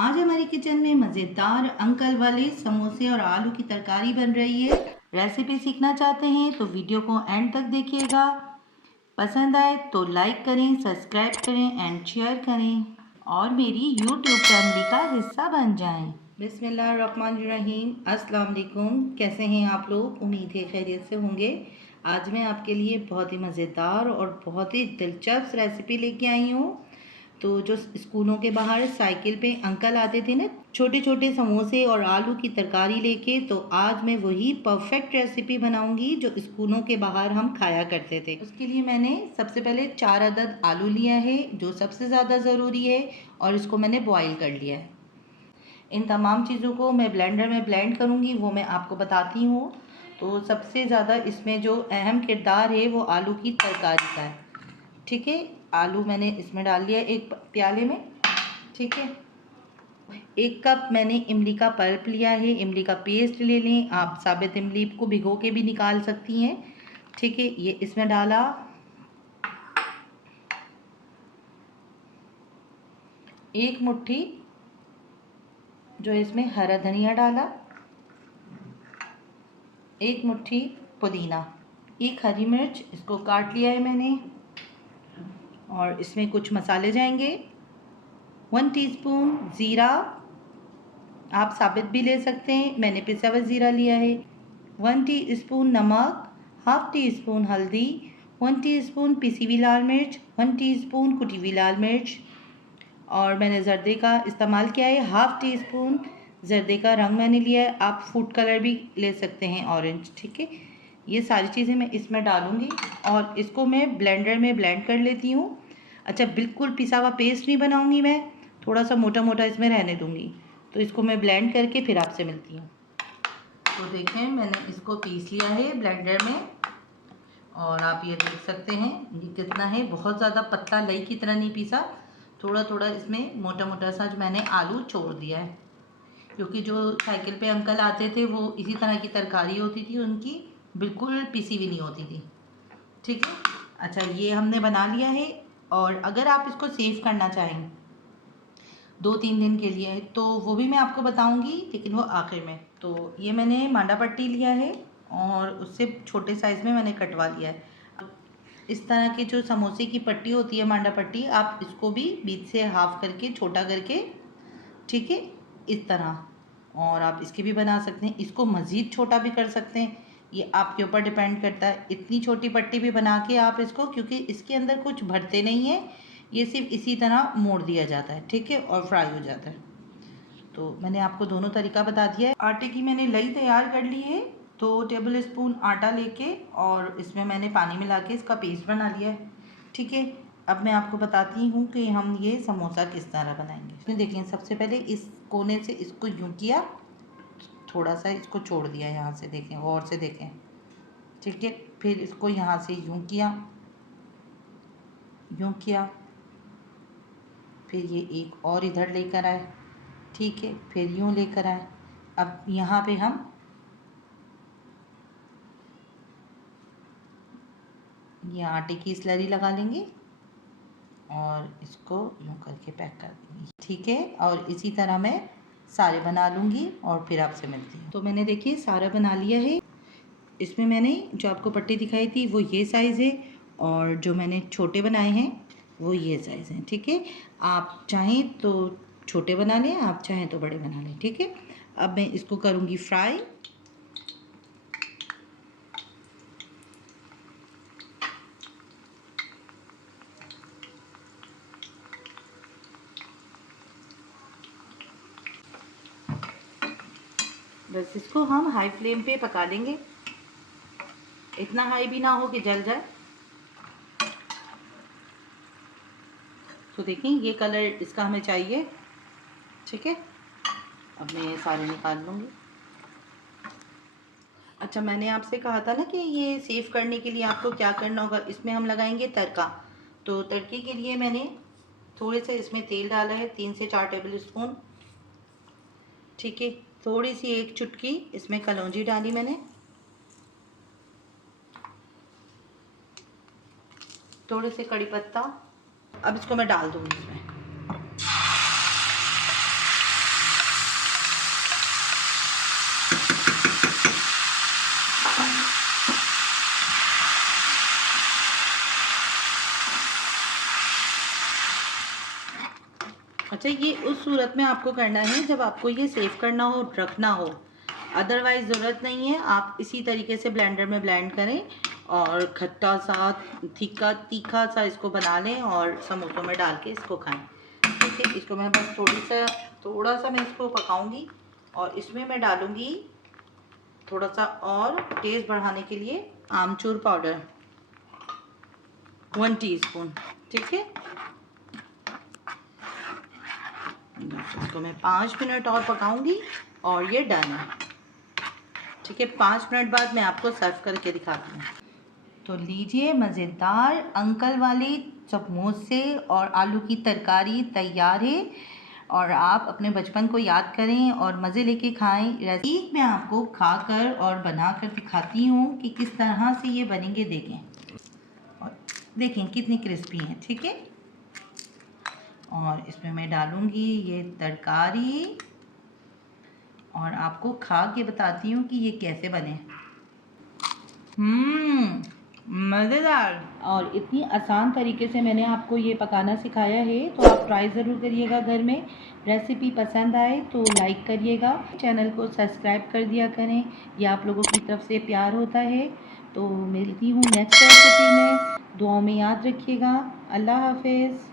आज हमारी किचन में मज़ेदार अंकल वाले समोसे और आलू की तरकारी बन रही है। रेसिपी सीखना चाहते हैं तो वीडियो को एंड तक देखिएगा। पसंद आए तो लाइक करें, सब्सक्राइब करें एंड शेयर करें और मेरी यूट्यूब फैमिली का हिस्सा बन जाएं। बिस्मिल्लाहिर्रहमानिर्रहीम। अस्सलाम वालेकुम। कैसे हैं आप लोग? उम्मीद है खैरियत से होंगे। आज मैं आपके लिए बहुत ही मज़ेदार और बहुत ही दिलचस्प रेसिपी लेके आई हूँ। तो जो स्कूलों के बाहर साइकिल पे अंकल आते थे ना, छोटे छोटे समोसे और आलू की तरकारी लेके, तो आज मैं वही परफेक्ट रेसिपी बनाऊंगी जो स्कूलों के बाहर हम खाया करते थे। उसके लिए मैंने सबसे पहले 4 अदद आलू लिया है, जो सबसे ज़्यादा ज़रूरी है, और इसको मैंने बॉईल कर लिया है। इन तमाम चीज़ों को मैं ब्लेंडर में ब्लेंड करूँगी, वो मैं आपको बताती हूँ। तो सबसे ज़्यादा इसमें जो अहम किरदार है वो आलू की तरकारी का है। ठीक है, आलू मैंने इसमें डाल लिया एक प्याले में। ठीक है, 1 कप मैंने इमली का पल्प लिया है, इमली का पेस्ट ले लें। आप साबित इमली को भिगो के भी निकाल सकती हैं। ठीक है, ये इसमें डाला। 1 मुट्ठी जो इसमें हरा धनिया डाला, 1 मुट्ठी पुदीना, 1 हरी मिर्च इसको काट लिया है मैंने। और इसमें कुछ मसाले जाएंगे। 1 टीस्पून ज़ीरा, आप साबित भी ले सकते हैं, मैंने पिसा हुआ ज़ीरा लिया है। 1 टीस्पून नमक, हाफ टी स्पून हल्दी, 1 टीस्पून पिसी हुई लाल मिर्च, 1 टीस्पून कुटी हुई लाल मिर्च, और मैंने ज़र्दे का इस्तेमाल किया है। हाफ टी स्पून ज़र्दे का रंग मैंने लिया है, आप फूड कलर भी ले सकते हैं, ऑरेंज। ठीक है, ये सारी चीज़ें मैं इसमें डालूँगी और इसको मैं ब्लेंडर में ब्लेंड कर लेती हूँ। अच्छा, बिल्कुल पिसा हुआ पेस्ट नहीं बनाऊँगी मैं, थोड़ा सा मोटा मोटा इसमें रहने दूँगी। तो इसको मैं ब्लेंड करके फिर आपसे मिलती हूँ। तो देखें, मैंने इसको पीस लिया है ब्लेंडर में, और आप ये देख सकते हैं ये कितना है। बहुत ज़्यादा पतला लई की तरह नहीं पीसा, थोड़ा थोड़ा इसमें मोटा मोटा सा जो मैंने आलू छोड़ दिया है, क्योंकि जो साइकिल पे अंकल आते थे वो इसी तरह की तरकारी होती थी उनकी, बिल्कुल पिसी हुई नहीं होती थी। ठीक है, अच्छा ये हमने बना लिया है। और अगर आप इसको सेव करना चाहें 2-3 दिन के लिए, तो वो भी मैं आपको बताऊंगी, लेकिन वो आखिर में। तो ये मैंने मांडा पट्टी लिया है और उससे छोटे साइज़ में मैंने कटवा लिया है। इस तरह की जो समोसे की पट्टी होती है, मांडा पट्टी, आप इसको भी बीच से हाफ करके छोटा करके, ठीक है, इस तरह, और आप इसकी भी बना सकते हैं। इसको मज़ीद छोटा भी कर सकते हैं, ये आपके ऊपर डिपेंड करता है। इतनी छोटी पट्टी भी बना के आप इसको, क्योंकि इसके अंदर कुछ भरते नहीं है, ये सिर्फ इसी तरह मोड़ दिया जाता है। ठीक है, और फ्राई हो जाता है। तो मैंने आपको दोनों तरीका बता दिया है। आटे की मैंने लई तैयार कर ली है, 2 टेबल स्पून आटा लेके, और इसमें मैंने पानी मिला के इसका पेस्ट बना लिया है। ठीक है, अब मैं आपको बताती हूँ कि हम ये समोसा किस तरह बनाएंगे। इसमें देखिए, सबसे पहले इस कोने से इसको यूँ किया, थोड़ा सा इसको छोड़ दिया यहाँ से, देखें गौर से देखें। ठीक है, फिर इसको यहाँ से यूँ किया, यूँ किया, फिर ये एक और इधर लेकर आए। ठीक है, फिर यूँ लेकर आए। अब यहाँ पे हम ये आटे की स्लरी लगा लेंगे और इसको यूँ करके पैक कर देंगे। ठीक है, और इसी तरह मैं सारे बना लूँगी और फिर आपसे मिलती हूँ। तो मैंने देखिए सारा बना लिया है। इसमें मैंने जो आपको पट्टी दिखाई थी वो ये साइज़ है, और जो मैंने छोटे बनाए हैं वो ये साइज़ हैं। ठीक है, आप चाहें तो छोटे बना लें, आप चाहें तो बड़े बना लें। ठीक है, अब मैं इसको करूँगी फ्राई। बस इसको हम हाई फ्लेम पे पका लेंगे, इतना हाई भी ना हो कि जल जाए। तो देखें, ये कलर इसका हमें चाहिए। ठीक है, अब मैं ये सारे निकाल लूँगी। अच्छा, मैंने आपसे कहा था ना कि ये सेव करने के लिए आपको क्या करना होगा। इसमें हम लगाएंगे तड़का। तो तड़के के लिए मैंने थोड़े से इसमें तेल डाला है, 3 से 4 टेबल स्पून। ठीक है, थोड़ी सी 1 चुटकी इसमें कलौंजी डाली मैंने, थोड़े से कड़ी पत्ता। अब इसको मैं डाल दूँगी इसमें। अच्छा, ये उस सूरत में आपको करना है जब आपको ये सेव करना हो, रखना हो, अदरवाइज़ ज़रूरत नहीं है। आप इसी तरीके से ब्लेंडर में ब्लेंड करें और खट्टा सा, तीखा सा इसको बना लें और समोसों में डाल के इसको खाएं। ठीक है, इसको मैं बस थोड़ा सा मैं इसको पकाऊंगी और इसमें मैं डालूंगी थोड़ा सा और टेस्ट बढ़ाने के लिए आमचूर पाउडर 1 टीस्पून। ठीक है, इसको मैं 5 मिनट और पकाऊंगी और ये डन है। ठीक है, 5 मिनट बाद मैं आपको सर्व करके दिखाती हूँ। तो लीजिए, मज़ेदार अंकल वाले समोसे और आलू की तरकारी तैयार है और आप अपने बचपन को याद करें और मज़े लेके खाएं। रेसिपी मैं आपको खाकर और बनाकर दिखाती हूँ कि किस तरह से ये बनेंगे। और देखें कितनी क्रिस्पी हैं। ठीक है, और इसमें मैं डालूँगी ये तरकारी और आपको खा के बताती हूँ कि ये कैसे बने। मज़ेदार और इतनी आसान तरीके से मैंने आपको ये पकाना सिखाया है, तो आप ट्राई ज़रूर करिएगा घर में। रेसिपी पसंद आए तो लाइक करिएगा, चैनल को सब्सक्राइब कर दिया करें, ये आप लोगों की तरफ से प्यार होता है। तो मिलती हूँ नेक्स्ट रेसिपी में, दुआओं में याद रखिएगा। अल्लाह हाफिज़।